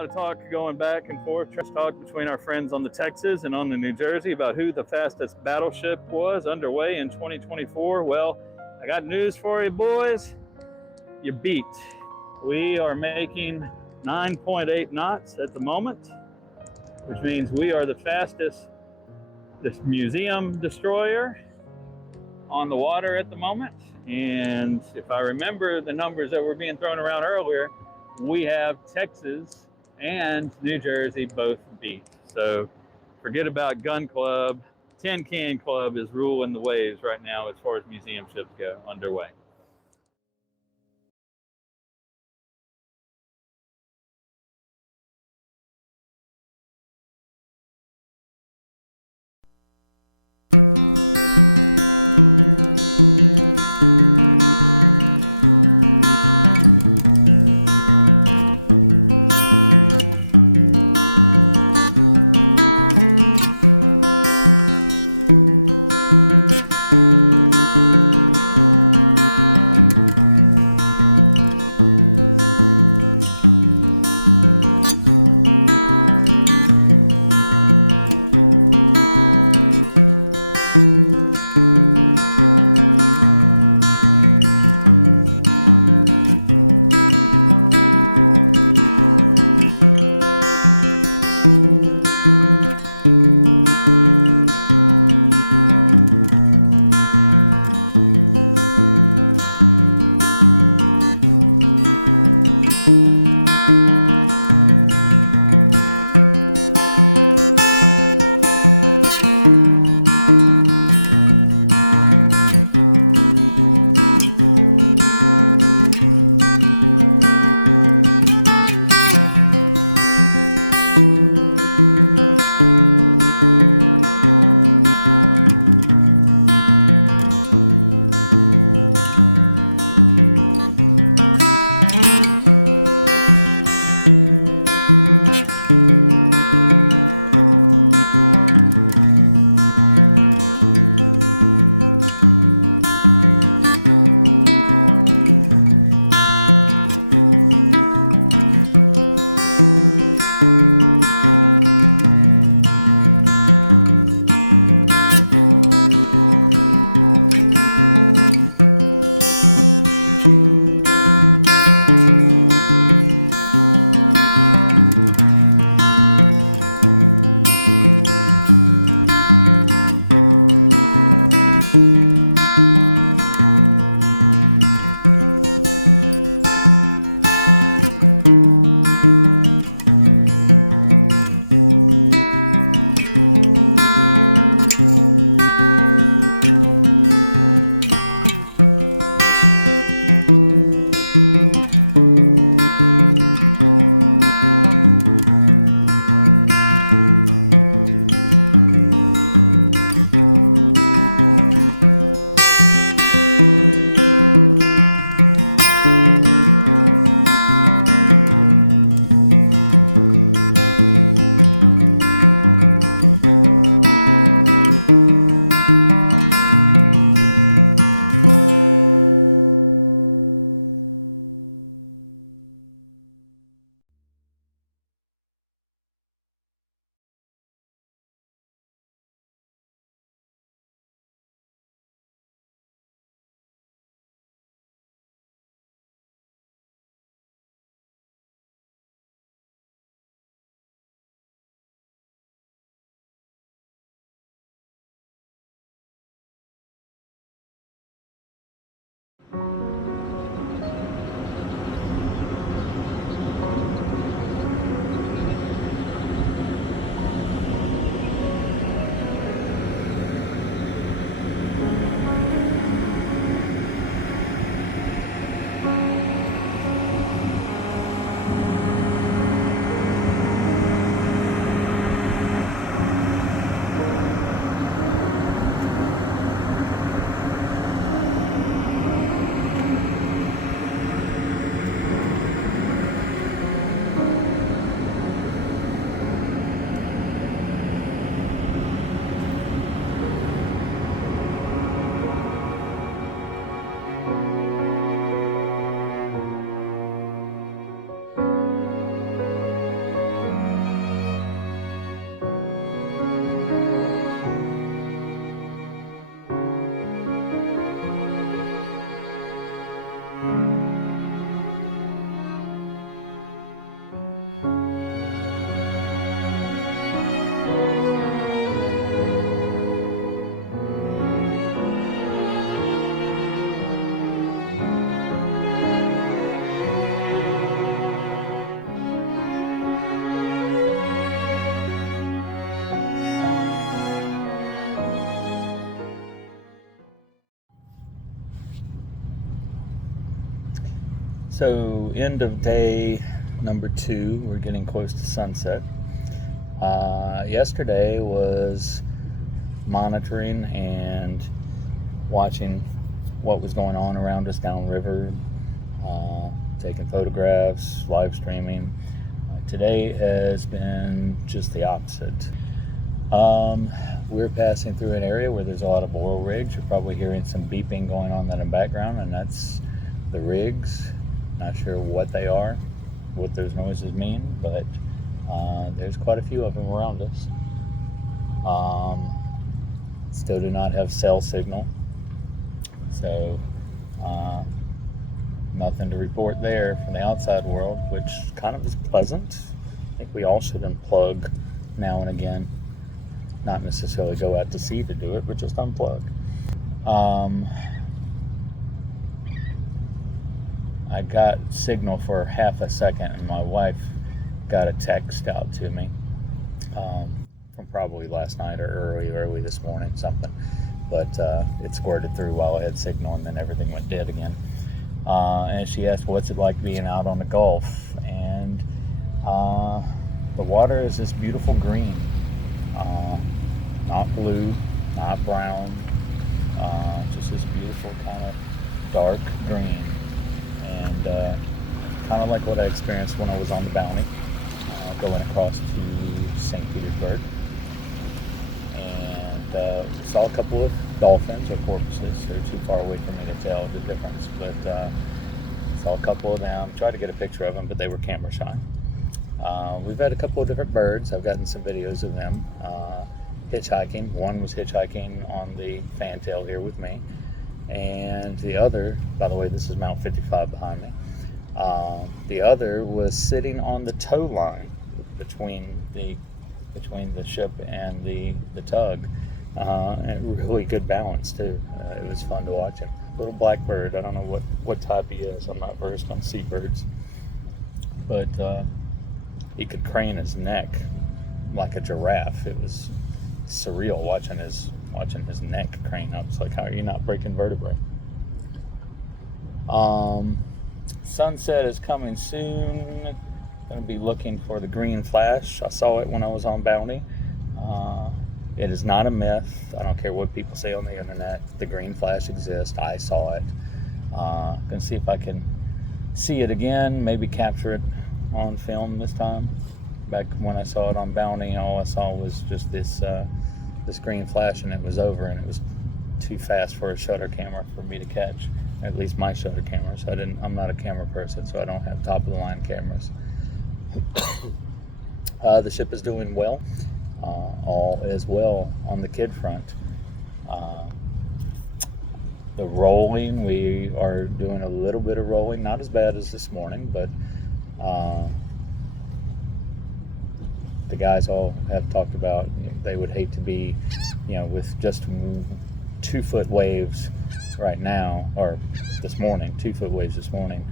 lot of talk going back and forth, talk between our friends on the Texas and on the New Jersey about who the fastest battleship was underway in 2024. Well, I got news for you, boys. You beat. We are making 9.8 knots at the moment, which means we are the fastest museum destroyer on the water at the moment. And if I remember the numbers that were being thrown around earlier, we have Texas and New Jersey both beat. So forget about Gun Club. Tin Can Club is ruling the waves right now as far as museum ships go underway. So end of day number 2, we're getting close to sunset. Yesterday was monitoring and watching what was going on around us downriver, taking photographs, live streaming. Today has been just the opposite. We're passing through an area where there's a lot of oil rigs. You're probably hearing some beeping going on in the background, and that's the rigs. Not sure what they are, what those noises mean, but there's quite a few of them around us. Still do not have cell signal, so nothing to report there from the outside world, which kind of is pleasant. I think we all should unplug now and again. Not necessarily go out to sea to do it, but just unplug. I got signal for half a second, and my wife got a text out to me from probably last night or early this morning, something. But it squirted through while I had signal, and then everything went dead again. And she asked, what's it like being out on the Gulf? And the water is this beautiful green. Not blue, not brown, just this beautiful kind of dark green. And kind of like what I experienced when I was on the Bounty, going across to St. Petersburg. And saw a couple of dolphins or porpoises. They're too far away for me to tell the difference, but saw a couple of them. Tried to get a picture of them, but they were camera shy. We've had a couple of different birds. I've gotten some videos of them hitchhiking. One was hitchhiking on the fantail here with me, and the other, by the way, this is Mount 55 behind me. The other was sitting on the tow line between the ship and the tug, and really good balance too. It was fun to watch him. Little black bird. I don't know what type he is. I'm not versed on seabirds, but he could crane his neck like a giraffe. It was surreal watching his neck crane up. It's like, how are you not breaking vertebrae? Sunset is coming soon. Going to be looking for the green flash. I saw it when I was on Bounty. It is not a myth. I don't care what people say on the internet. The green flash exists. I saw it. Going to see if I can see it again. Maybe capture it on film this time. Back when I saw it on Bounty, all I saw was just this green flash, and it was over, and it was too fast for a shutter camera for me to catch. At least my shutter cameras. I'm not a camera person, so I don't have top of the line cameras. The ship is doing well. All is well on the KIDD front. The rolling, we are doing a little bit of rolling, not as bad as this morning, but the guys all have talked about they would hate to be, with just 2-foot waves right now, or this morning, 2-foot waves this morning,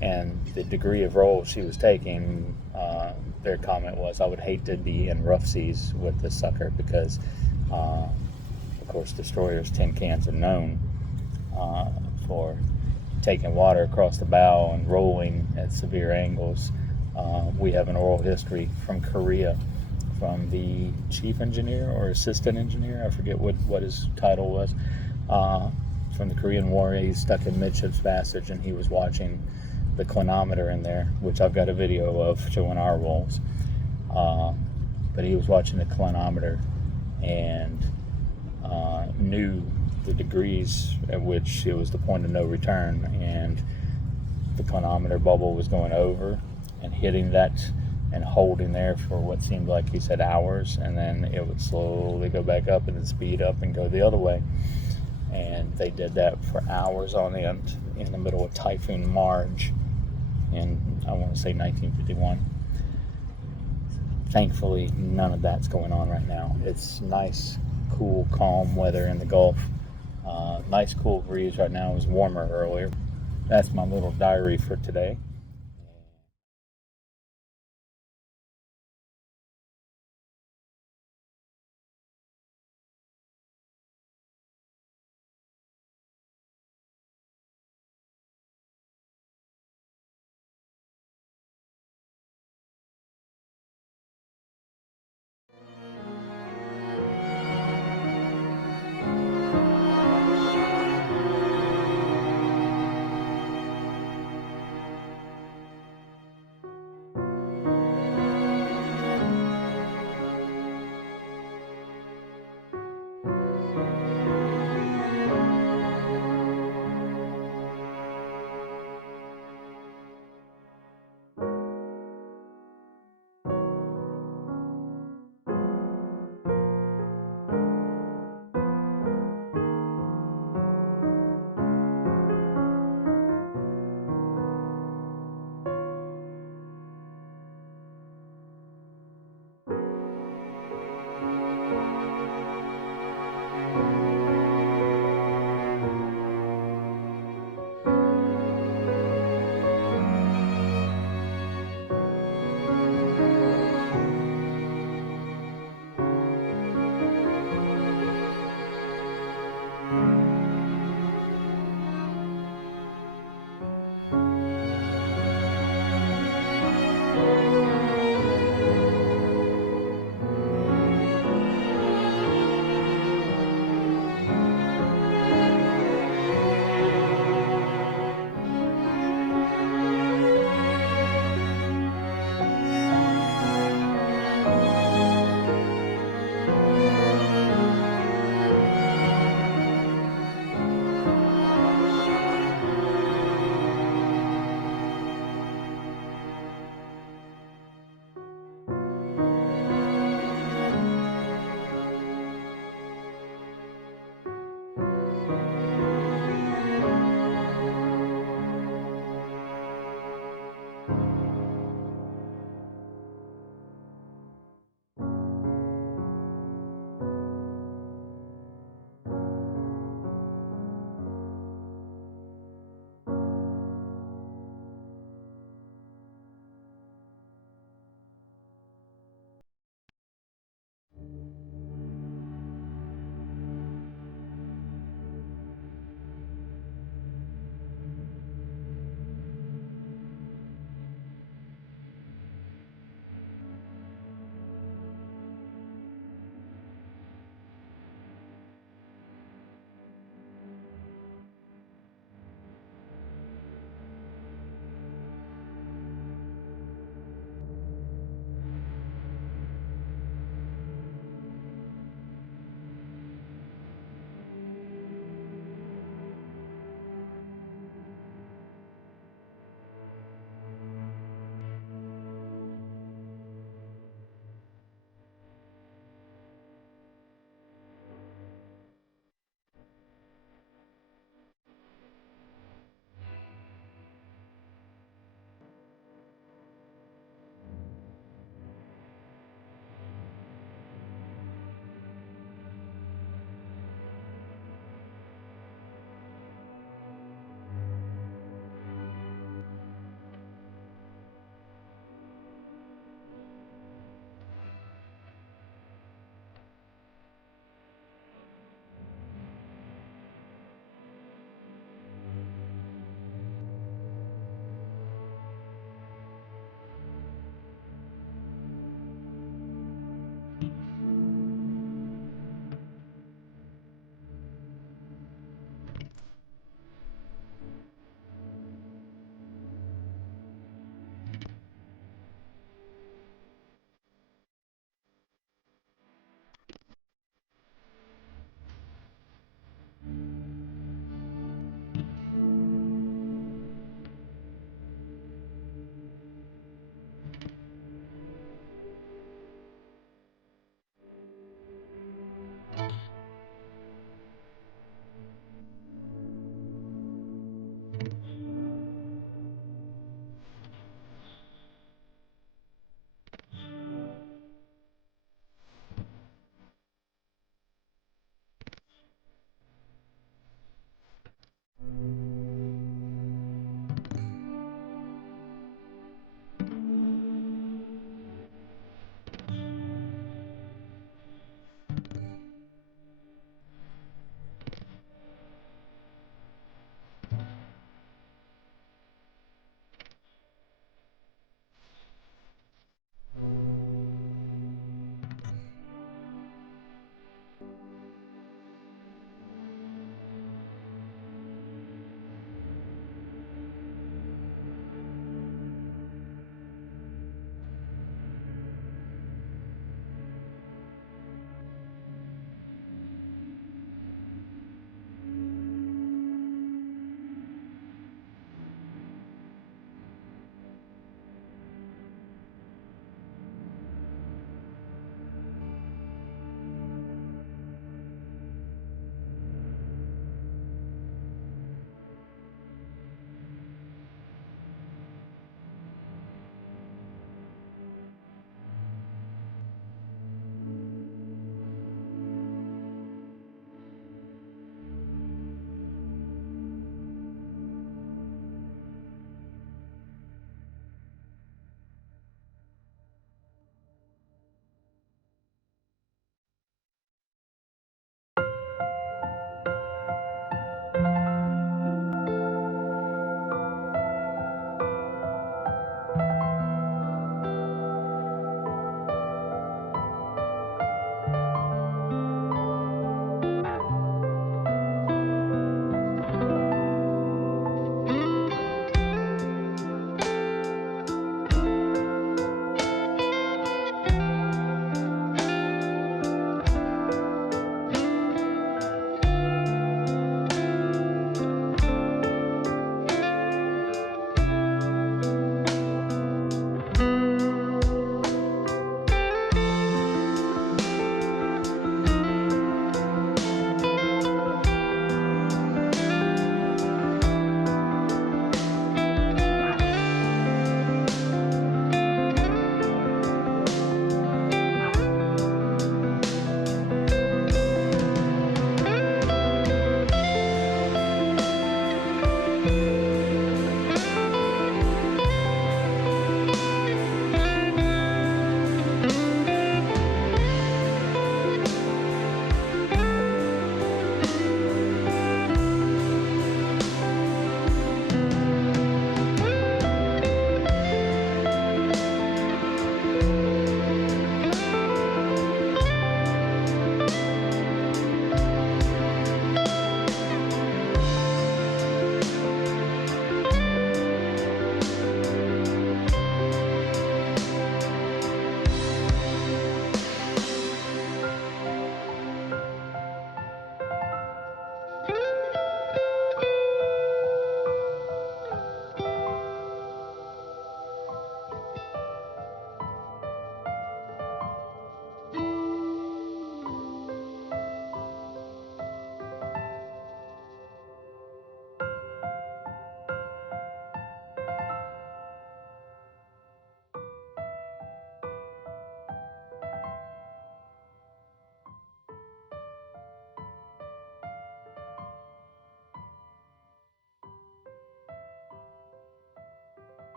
and the degree of roll she was taking. Their comment was, I would hate to be in rough seas with this sucker, because of course destroyers, tin cans are known for taking water across the bow and rolling at severe angles. We have an oral history from Korea, from the chief engineer or assistant engineer, I forget what his title was, from the Korean War. He's stuck in midships passage, and he was watching the clinometer in there, which I've got a video of showing our rolls. But he was watching the clinometer and knew the degrees at which it was the point of no return, and the clinometer bubble was going over and hitting that and holding there for what seemed like, he said, hours, and then it would slowly go back up and then speed up and go the other way. And they did that for hours on end in the middle of Typhoon Marge in, I want to say, 1951. Thankfully, none of that's going on right now. It's nice, cool, calm weather in the Gulf. Nice cool breeze right now. It was warmer earlier. That's my little diary for today.